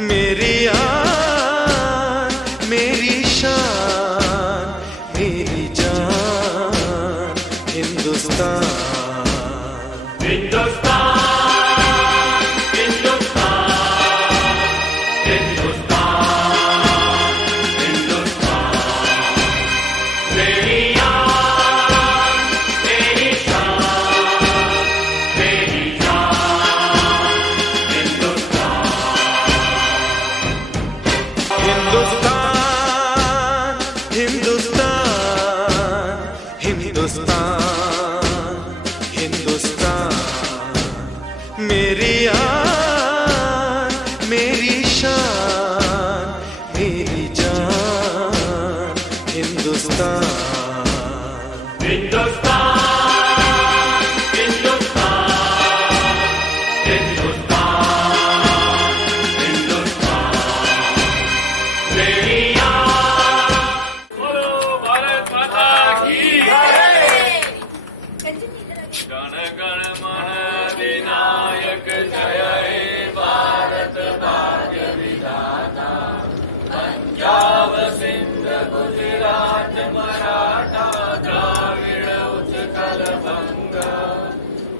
मेरी आन, मेरी शान, मेरी जान, हिंदुस्तान। हिंदुस्तान, हिंदुस्तान, हिंदुस्तान, हिंदुस्तान। मेरी आन, मेरी शान, मेरी जान, हिंदुस्तान। हिंदुस्तान, हिंदुस्तान, हिंदुस्तान, हिंदुस्तान। मेरी आन, मेरी शान, मेरी जान, हिंदुस्तान। हिंदुस्तान, हिंदुस्तान, हिंदुस्तान, हिंदुस्तान। मेरी आन। बोलो भारत माता की जय। गण गण मन विनायक जय हे भारत भाग्य विधाता। पंजाब सिंध गुजरात मराठा द्राविड़ उत्कल बंगा।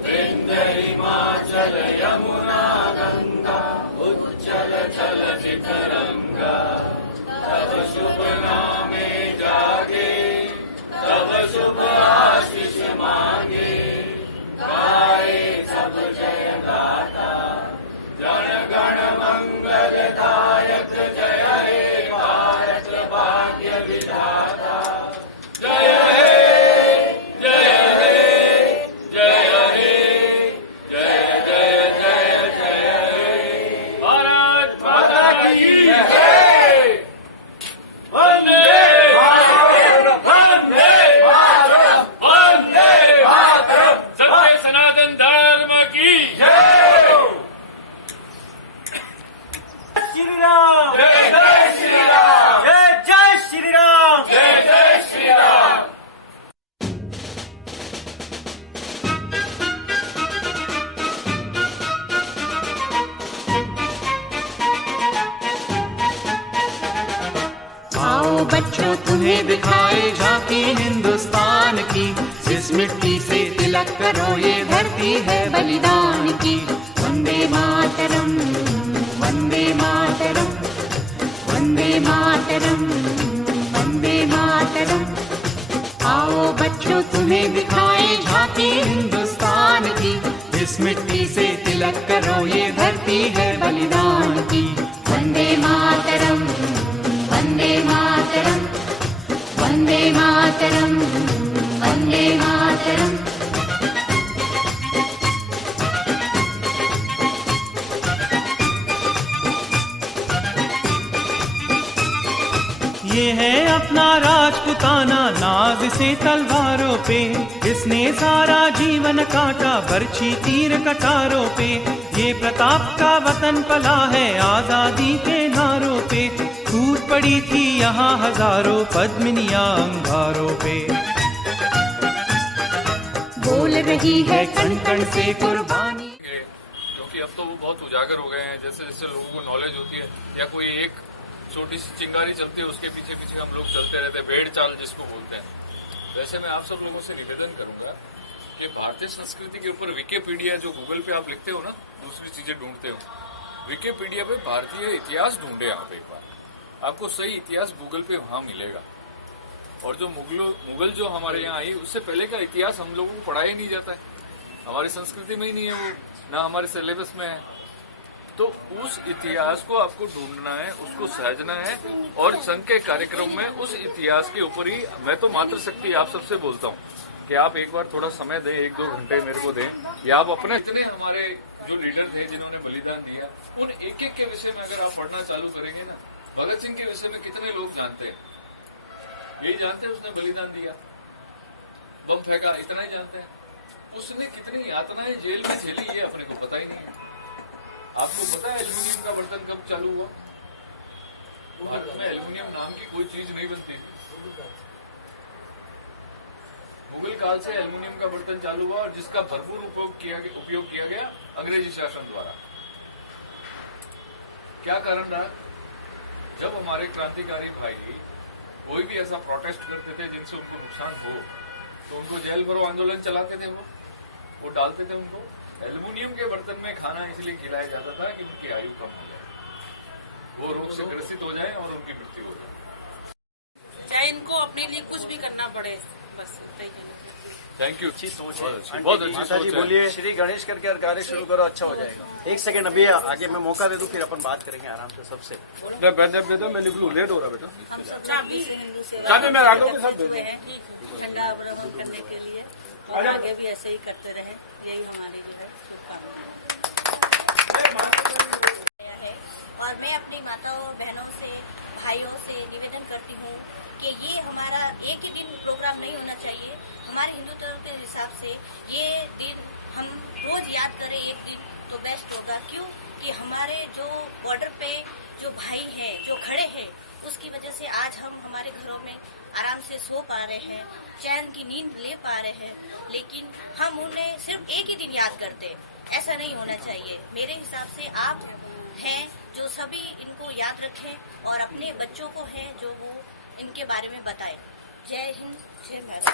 विंध्य हिमाचल यमुना गंगा उच्चल चल शिखरंगा। तब शुभ नामे जागे तब शुभ आशीष मांगे। गाए सब जय गाता जन गण मंगल दायक जय हे भारत भाग्य विधाता। जय हे जय हे जय हे जय जय जय जय हे भारत माता की जय। वंदे मातरम, वंदे मातरम, वंदे मातरम। सत्य सनातन धर्म की जय। श्री राम, जय जय श्री राम, जय जय श्री राम। जय जय श्री राम। आओ बच्चों तुम्हें दिखाए झांकी हिंदुस्तान की। इस मिट्टी से तिलक करो ये धरती है बलिदान की। वंदे मातरम, वंदे मातरम, वंदे मातरम, वंदे मातरम। आओ बच्चों तुम्हें दिखाए झांकी हिंदुस्तान की। इस मिट्टी से तिलक करो ये धरती है बलिदान की। वंदे मातरम, वंदे मातरम, वंदे मातरम, वंदे मातरम। ये है अपना राजपुताना नाज से तलवारों पे। इसने सारा जीवन काटा बरछी तीर कटारों पे। ये प्रताप का वतन पला है आजादी के नारों पे। टूट पड़ी थी यहाँ हजारों पद्मिनियां अंगारों पे। बोल रही है कण कण से कुर्बानी। क्योंकि अब तो वो बहुत उजागर हो गए हैं। जैसे जैसे लोगों को नॉलेज होती है या कोई एक छोटी सी चिंगारी चलती है उसके पीछे पीछे हम लोग चलते रहते हैं, भेड़ चाल जिसको बोलते हैं। वैसे मैं आप सब लोगों से निवेदन करूंगा कि भारतीय संस्कृति के ऊपर विकिपीडिया जो गूगल पे आप लिखते हो ना, दूसरी चीजें ढूंढते हो, विकिपीडिया पे भारतीय इतिहास ढूंढे आप एक बार। आपको सही इतिहास गूगल पे वहां मिलेगा। और जो मुगल जो हमारे यहाँ आई, उससे पहले का इतिहास हम लोगों को पढ़ाया ही नहीं जाता है, हमारी संस्कृति में ही नहीं है वो, ना हमारे सिलेबस में है। तो उस इतिहास को आपको ढूंढना है, उसको सहजना है, और संघ के कार्यक्रम में उस इतिहास के ऊपर ही मैं तो मातृशक्ति आप सबसे बोलता हूँ कि आप एक बार थोड़ा समय दें, 1-2 घंटे मेरे को दें, या आप अपने इतने हमारे जो लीडर थे जिन्होंने बलिदान दिया, उन एक एक के विषय में अगर आप पढ़ना चालू करेंगे ना, भगत सिंह के विषय में कितने लोग जानते हैं? यही जानते हैं उसने बलिदान दिया, बम फेंका, इतना ही जानते हैं। उसने कितनी यातनाएं जेल में झेली ये अपने को पता ही नहीं है। आपको पता है एल्यूमिनियम का बर्तन कब चालू हुआ? भारत में एल्यूमिनियम नाम की कोई चीज नहीं बनती। मुगल काल से एल्यूमिनियम का बर्तन चालू हुआ, और जिसका भरपूर उपयोग किया गया अंग्रेजी शासन द्वारा। क्या कारण रहा? जब हमारे क्रांतिकारी भाई कोई भी ऐसा प्रोटेस्ट करते थे जिनसे उनको नुकसान हो, तो उनको जेल भरो आंदोलन चलाते थे, वो डालते थे उनको एल्युमिनियम के बर्तन में खाना इसलिए खिलाया जाता था कि उनकी आयु कम हो जाए, वो रोग से ग्रसित हो जाए और उनकी मृत्यु हो जाए। चाहे इनको अपने लिए कुछ भी करना पड़े, बस थैंक यू। अच्छी सोच है, बहुत अच्छी माता जी सोच है। बोलिए, श्री गणेश करके और कार्य शुरू करो, अच्छा हो जाएगा। 1 सेकंड अभी आगे मैं मौका दे दूं, फिर अपन बात करेंगे आराम से सबसे। मैं निकलूं, लेट हो रहा बेटा। हम सब चाबी हिंदू सेवा चाबी मैं राघव के साथ दे दूं। झंडा अवरोहण करने के लिए, और आगे भी ऐसे ही करते रहे, यही हमारे जो है शुभकामनाएं है। और मैं अपनी माताओं बहनों से, भाइयों से निवेदन करती हूँ कि ये हमारा एक ही दिन प्रोग्राम नहीं होना चाहिए। हमारे हिंदू धर्म के हिसाब से ये दिन हम रोज याद करें एक दिन तो बेस्ट होगा। क्यों कि हमारे जो बॉर्डर पे जो भाई हैं, जो खड़े हैं, उसकी वजह से आज हम हमारे घरों में आराम से सो पा रहे हैं, चैन की नींद ले पा रहे हैं। लेकिन हम उन्हें सिर्फ एक ही दिन याद करते हैं, ऐसा नहीं होना चाहिए। मेरे हिसाब से आप हैं जो सभी इनको याद रखें और अपने बच्चों को हैं जो वो इनके बारे में बताएं। जय हिंद, जय भारत।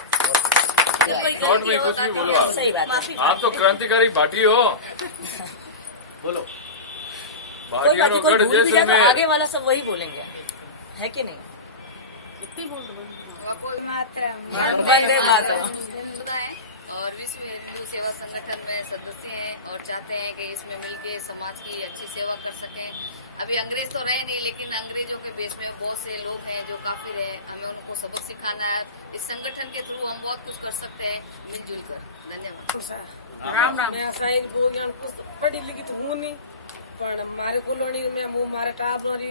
शॉर्ट में कुछ भी बोलो आप। सही बात है। आप तो क्रांतिकारी भाटी हो। बोलो। भाटियों को गढ़ जैसे में आगे वाला सब वही बोलेंगे, है कि नहीं? वंदे मातरम। और विश्व हिंदू सेवा संगठन में सदस्य हैं और चाहते हैं कि इसमें मिलके समाज की अच्छी सेवा कर सकें। अभी अंग्रेज तो रहे नहीं, लेकिन अंग्रेजों के बेस में बहुत से लोग हैं जो काफिर हैं, हमें उनको सबक सिखाना है। इस संगठन के थ्रू हम बहुत कुछ कर सकते हैं मिलजुल कर। धन्यवाद। राम राम। मैं साइड बोगन कुछ पढ़ी लिखी तो हूँ नहीं, पर मारे गुलोनी में मुँह मारे टाप मारी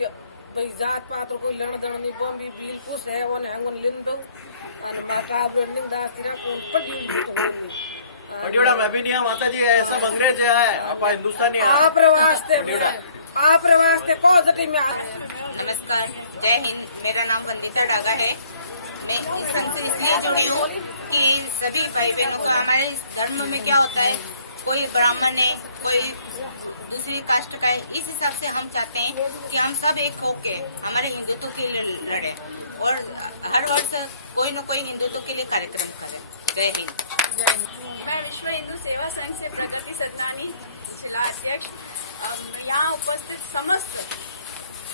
भाई जात पात कोई लड़ दड़ नहीं बम्बी बिल कुछ है वो हंगन लिन दो और मैं टाप रनिंग दास तिरा कौन पढ़ी तो पटियोड़ा में भी नहीं, माता जी सब अंग्रेज है, आप हिंदुस्तानी है। आप वास्ते कौन जटी में नमस्कार, जय हिंद। मेरा नाम वंदिता डागा है। मैं इस संघ से इसलिए जुड़ी हूँ कि सभी भाई बहनों को, हमारे इस धर्म में क्या होता है, कोई ब्राह्मण है, कोई दूसरी कास्ट का है, इस हिसाब से हम चाहते हैं कि हम सब एक होके हमारे हिंदुत्व के लिए लड़े और हर वर्ष कोई न कोई हिंदुत्व के लिए कार्यक्रम करें। जय हिंद। मैं विश्व हिंदू सेवा संघ से प्रगति सतनानी, जिला अध्यक्ष। यहाँ उपस्थित समस्त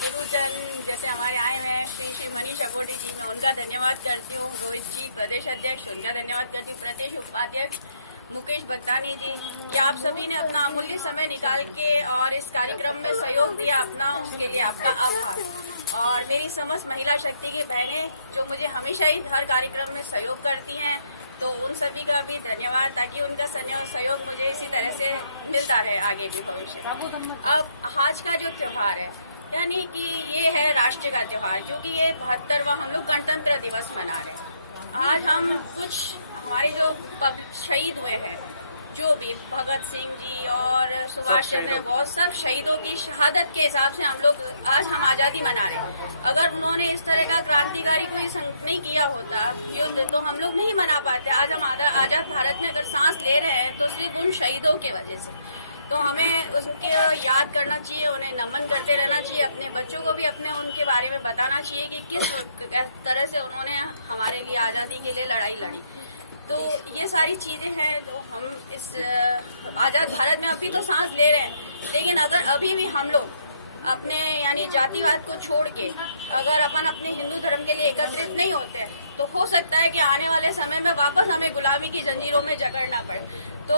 गुरुजन जैसे हमारे आए हैं, श्री मनीष अगोडी जी, मैं उनका धन्यवाद करती हूँ। रोहित जी प्रदेश अध्यक्ष, उनका धन्यवाद करती हूँ। प्रदेश उपाध्यक्ष मुकेश बत्तानी जी, कि आप सभी ने अपना अमूल्य समय निकाल के और इस कार्यक्रम में सहयोग दिया, अपना उसके लिए आपका आभार। और मेरी समस्त महिला शक्ति की बहनें जो मुझे हमेशा ही हर कार्यक्रम में सहयोग करती हैं, तो उन सभी का भी धन्यवाद, ताकि उनका सहयोग मुझे इसी तरह से मिलता रहे आगे भी। अब आज का जो त्योहार है, यानी कि ये है राष्ट्र का त्योहार, क्योंकि ये 72वां हम लोग गणतंत्र दिवस मना रहे हैं। आज हम कुछ हमारे जो शहीद हुए हैं, जो भी भगत सिंह जी और सुभाष चंद्र बोस, सब शहीदों की शहादत के हिसाब से हम लोग आज हम आजादी मना रहे हैं। अगर उन्होंने इस तरह का क्रांतिकारी कोई नहीं किया होता युद्ध, तो हम लोग नहीं मना पाते। आज हम आजाद भारत में अगर सांस ले रहे हैं तो सिर्फ उन शहीदों के वजह से। तो हमें उसके याद करना चाहिए, उन्हें नमन करते रहना चाहिए, अपने बच्चों को भी अपने उनके बारे में बताना चाहिए कि किस तरह से उन्होंने हमारे लिए आज़ादी के लिए लड़ाई लड़ी। तो ये सारी चीजें हैं। तो हम इस आजाद भारत में अभी तो सांस ले रहे हैं, लेकिन अगर अभी भी हम लोग अपने यानी जातिवाद को छोड़ के अगर अपन अपने हिंदू धर्म के लिए एकत्रित नहीं होते हैं तो हो सकता है कि आने वाले समय में वापस हमें गुलामी की जंजीरों में जकड़ना पड़े। तो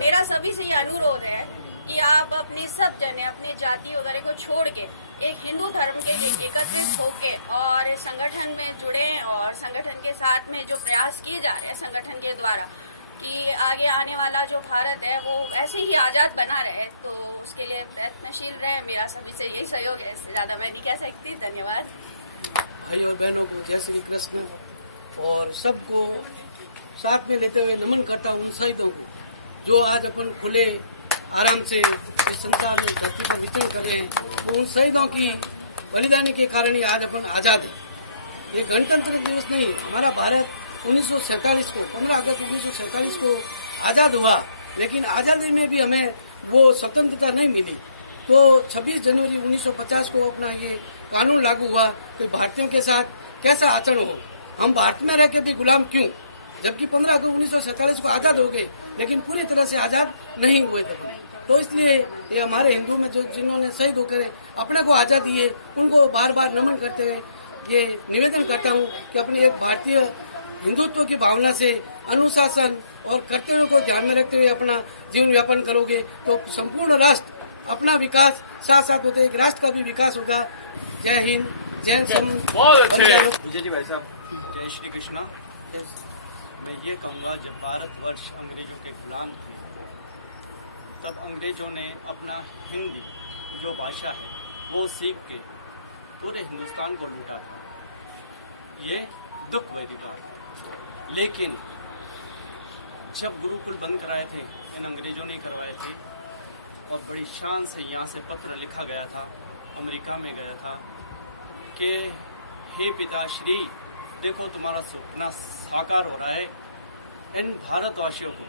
मेरा सभी से ये अनुरोध है कि आप अपने सब जने अपनी जाति वगैरह को छोड़ के एक हिंदू धर्म के लिए एकत्रित होके और इस संगठन में जुड़े और संगठन के साथ में जो प्रयास किए जा रहे हैं संगठन के द्वारा कि आगे आने वाला जो भारत है वो ऐसे ही आजाद बना रहे, तो उसके लिए प्रयत्नशील रहे। मेरा सभी से यही सहयोग है, इससे ज्यादा मैं नहीं कह सकती। धन्यवाद। भाई और बहनों को जय श्री कृष्ण और सबको साथ में लेते हुए नमन करता हूँ उन शहीदों को जो आज अपन खुले आराम से इस संसार में धरती पर विचरण कर रहे हैं। तो उन शहीदों की बलिदानी के कारण ही आज अपन आजाद है। ये गणतंत्र दिवस नहीं है, हमारा भारत 1947 को 15 अगस्त 1947 को आजाद हुआ, लेकिन आजादी में भी हमें वो स्वतंत्रता नहीं मिली। तो 26 जनवरी 1950 को अपना ये कानून लागू हुआ कि भारतीयों के साथ कैसा आचरण हो, हम भारत में रह के भी गुलाम क्यों, जबकि 15 अगस्त 1947 को आजाद हो गए लेकिन पूरी तरह से आजाद नहीं हुए थे। तो इसलिए ये हमारे हिंदू में जो जिन्होंने शहीद होकर अपने को आजादी है उनको बार बार नमन करते हुए ये निवेदन करता हूँ कि अपनी एक भारतीय हिंदुत्व की भावना से अनुशासन और कर्तव्यों को ध्यान में रखते हुए अपना जीवन यापन करोगे तो संपूर्ण राष्ट्र अपना विकास साथ साथ होते एक राष्ट्र का भी विकास होगा। जय हिंद, जय बहुत अच्छे। विजय जी भाई साहब। जय श्री कृष्णा। मैं ये कहूँगा जब भारतवर्ष अंग्रेजों के गुलाम थे तब अंग्रेजों ने अपना हिंदी जो भाषा है वो सीख के पूरे हिंदुस्तान को लूटा है। ये दुख भरी बात है। लेकिन जब गुरुकुल बंद कराए थे इन अंग्रेजों ने करवाए थे और बड़ी शान से यहाँ से पत्र लिखा गया था, अमेरिका में गया था कि हे पिताश्री देखो तुम्हारा सपना साकार हो रहा है। इन भारतवासियों को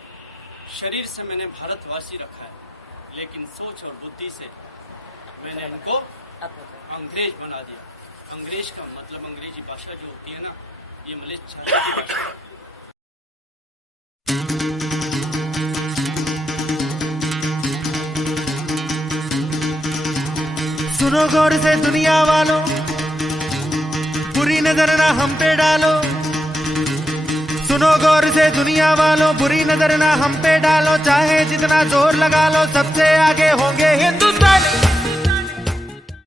शरीर से मैंने भारतवासी रखा है लेकिन सोच और बुद्धि से मैंने इनको अंग्रेज बना दिया। अंग्रेज का मतलब अंग्रेजी भाषा जो होती है ना, ये मलेशिया की भाषा है। सुनो गौर से दुनिया वालों, बुरी नजर ना हम पे डालो। सुनो गौर से दुनिया वालों, बुरी नजर ना हम पे डालो। चाहे जितना जोर लगा लो सबसे आगे होंगे हिंदुस्तान।